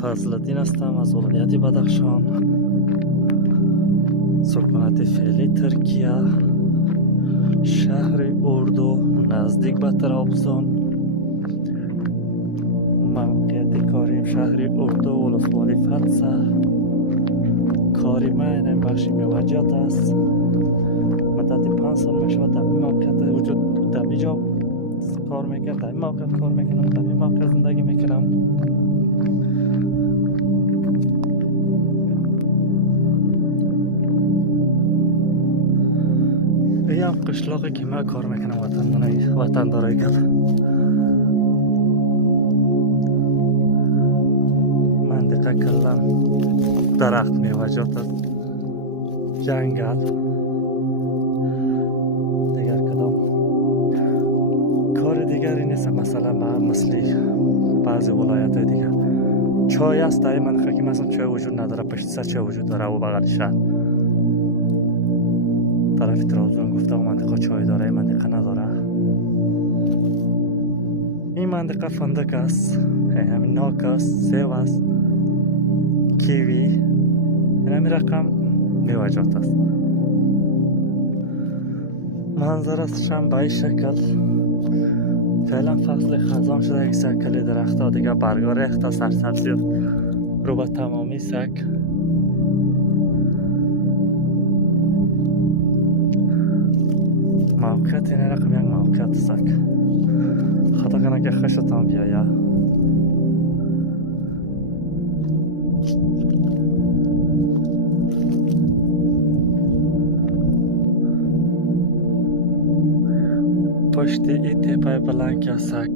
فضلالدین هستم از ولایت بدخشان. سکونت فعلی ترکیه، شهر اردو نزدیک به ترابزون. موقعیت کاریم شهر اردو ولسوالی فتسه. کاری من این بخش موجهات است. مدت 5 سال می شود در این موقعیت وجود در اینجا کار میکنم، در این موقعیت کار میکنم، در این موقعیت زندگی میکنم. این هم قشلاقی که من کار میکنم وطن داره گل. منطقه کلن درخت میوجات است، جنگل. دیگر کدام کار دیگری نیست. مثلا من مثل بعضی ولایت دیگر چای است در این منطقه که مثلا چای وجود نداره، پشت سر چای وجود داره و بغل شهر طرف ترابزون گفته و منطقه چای داره، این منطقه نداره. این منطقه فندق است، همین ناک است، سیب است، کیوی، این همین رقم میوجات است. منظرش هم به این شکل. فعلا فصل خزان شده، یک سکل درخت ها دیگه برگا ریخته، سرسبزی رو به تمامی سک. موقعیت این رقم یک موقعیت سک. خدا کنه که خوشتان بیاید. پشت این تپه بلند که سک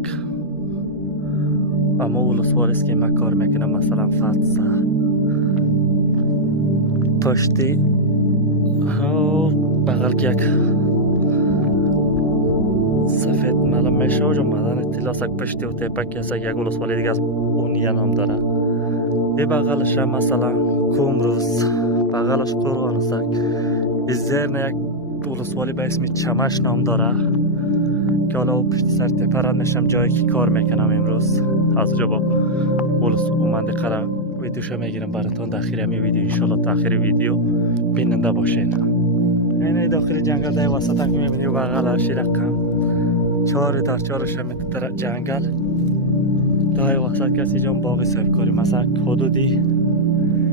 اما ولسوالی است که من کار میکنم، مثلا فتسه. پشتی بغل که یک سفید معلوم میشه و مدن طلا سک پشتی و تپه که سک یک ولسوالی دیگه از اون یه نام داره. این بغلش هم مثلا کومروز، بغلش قرغان سک. این زیر یک ولسوالی به اسم چمش نام داره که حالا پشت سر تپه را نشم جایی که کار میکنم امروز. از جا با منطقه را ویدیوشو میگیرم براتون. داخل همی ویدیو انشالله تاخیر ویدیو بیننده باشین. این داخل جنگل در وسط هم که میبینی و بغلش رقم 4 در 4 متر جنگل. در وسط کسی جان باقی سرکاری مثلا حدودی